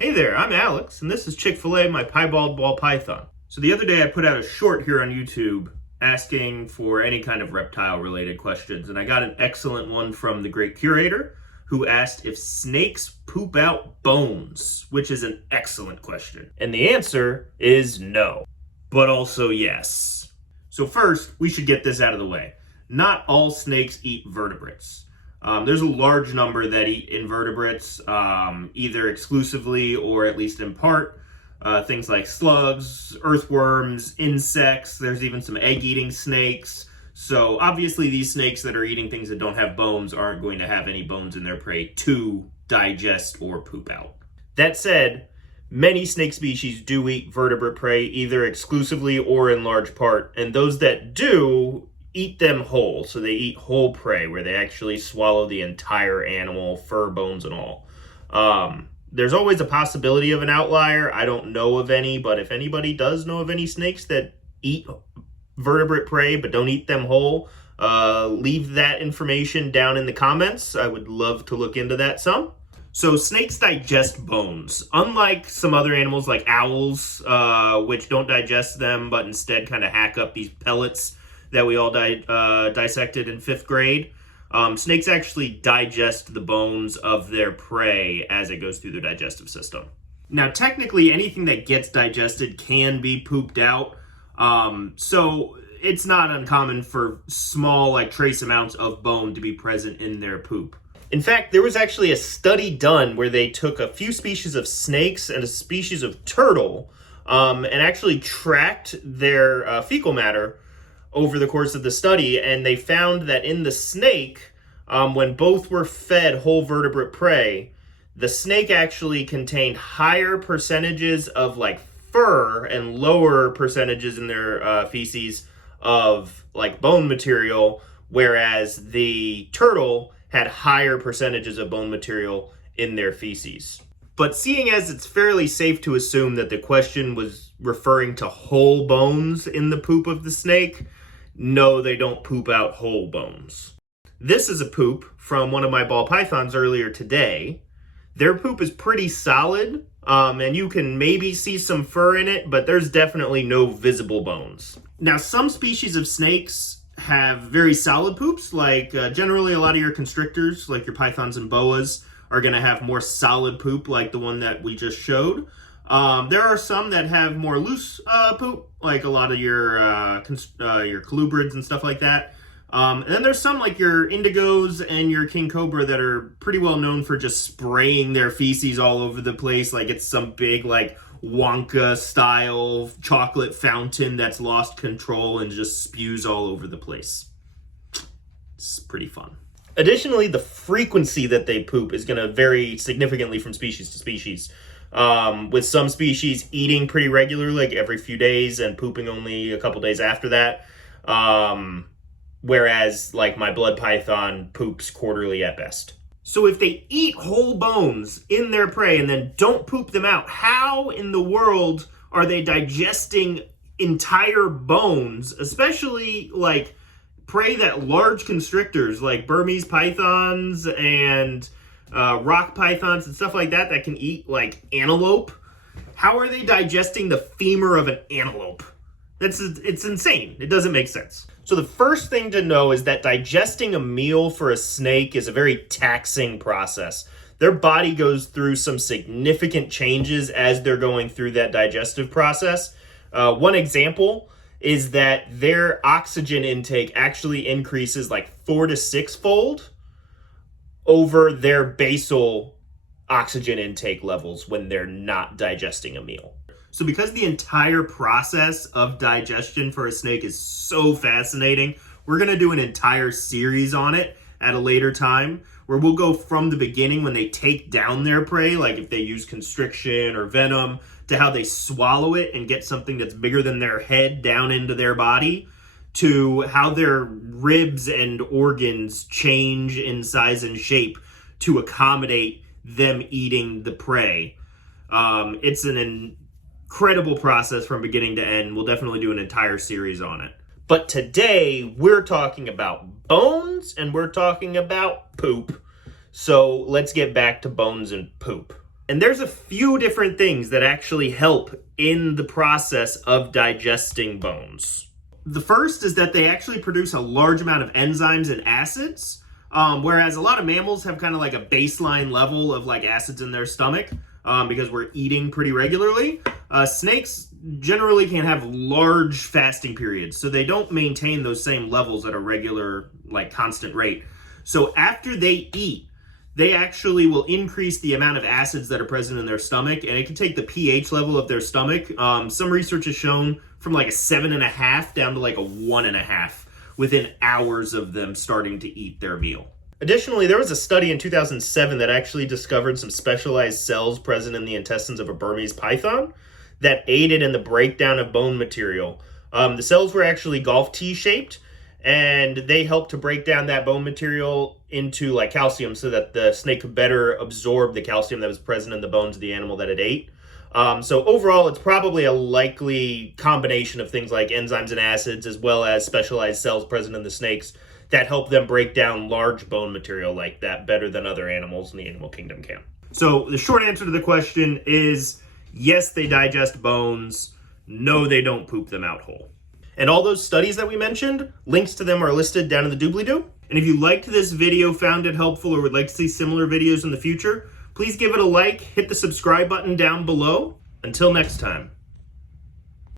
Hey there, I'm Alex, and this is Chick-fil-A, my piebald ball python. So the other day I put out a short here on YouTube asking for any kind of reptile-related questions, and I got an excellent one from the great curator who asked if snakes poop out bones, which is an excellent question. And the answer is no, but also yes. So first, we should get this out of the way. Not all snakes eat vertebrates. There's a large number that eat invertebrates, either exclusively or at least in part. Things like slugs, earthworms, insects. There's even some egg-eating snakes. So obviously these snakes that are eating things that don't have bones aren't going to have any bones in their prey to digest or poop out. That said, many snake species do eat vertebrate prey, either exclusively or in large part. And those that do eat them whole. So they eat whole prey where they actually swallow the entire animal, fur, bones, and all. There's always a possibility of an outlier. I don't know of any, but if anybody does know of any snakes that eat vertebrate prey but don't eat them whole, leave that information down in the comments. I would love to look into that some. So snakes digest bones. Unlike some other animals like owls, which don't digest them but instead kind of hack up these pellets that we all dissected in 5th grade. Snakes actually digest the bones of their prey as it goes through their digestive system. Now, technically, anything that gets digested can be pooped out. So it's not uncommon for small, like trace amounts of bone to be present in their poop. In fact, there was actually a study done where they took a few species of snakes and a species of turtle and actually tracked their fecal matter over the course of the study, and they found that in the snake, when both were fed whole vertebrate prey, the snake actually contained higher percentages of like fur and lower percentages in their feces of like bone material, whereas the turtle had higher percentages of bone material in their feces. But seeing as it's fairly safe to assume that the question was referring to whole bones in the poop of the snake, no, they don't poop out whole bones. This is a poop from one of my ball pythons earlier today. Their poop is pretty solid, and you can maybe see some fur in it, but there's definitely no visible bones. Now, some species of snakes have very solid poops, like generally a lot of your constrictors, like your pythons and boas, are going to have more solid poop like the one that we just showed. There are some that have more loose poop, like a lot of your colubrids and stuff like that. And then there's some like your indigos and your king cobra that are pretty well known for just spraying their feces all over the place, like it's some big like Wonka style chocolate fountain that's lost control and just spews all over the place. It's pretty fun. Additionally, the frequency that they poop is going to vary significantly from species to species. With some species eating pretty regularly, like every few days, and pooping only a couple days after that. Whereas like my blood python poops quarterly at best. So if they eat whole bones in their prey and then don't poop them out, how in the world are they digesting entire bones, especially like prey that large constrictors like Burmese pythons and rock pythons and stuff like that can eat like antelope? How are they digesting the femur of an antelope? It's insane. It doesn't make sense. So the first thing to know is that digesting a meal for a snake is a very taxing process. Their body goes through some significant changes as they're going through that digestive process. One example is that their oxygen intake actually increases like 4 to 6-fold over their basal oxygen intake levels when they're not digesting a meal. So because the entire process of digestion for a snake is so fascinating, we're going to do an entire series on it at a later time where we'll go from the beginning when they take down their prey, like if they use constriction or venom, to how they swallow it and get something that's bigger than their head down into their body, to how their ribs and organs change in size and shape to accommodate them eating the prey. It's an incredible process from beginning to end. We'll definitely do an entire series on it. But today we're talking about bones and we're talking about poop. So let's get back to bones and poop. And there's a few different things that actually help in the process of digesting bones. The first is that they actually produce a large amount of enzymes and acids, whereas a lot of mammals have kind of like a baseline level of like acids in their stomach because we're eating pretty regularly. Snakes generally can have large fasting periods, so they don't maintain those same levels at a regular, like constant rate. So after they eat, they actually will increase the amount of acids that are present in their stomach, and it can take the pH level of their stomach. Some research has shown from like a 7.5 down to like a 1.5 within hours of them starting to eat their meal. Additionally, there was a study in 2007 that actually discovered some specialized cells present in the intestines of a Burmese python that aided in the breakdown of bone material. The cells were actually golf tee shaped, and they helped to break down that bone material into like calcium so that the snake could better absorb the calcium that was present in the bones of the animal that it ate. So overall, it's probably a likely combination of things like enzymes and acids, as well as specialized cells present in the snakes that help them break down large bone material like that better than other animals in the animal kingdom can. So the short answer to the question is yes, they digest bones. No, they don't poop them out whole. And all those studies that we mentioned, links to them are listed down in the doobly-doo. And if you liked this video, found it helpful, or would like to see similar videos in the future, please give it a like, hit the subscribe button down below. Until next time.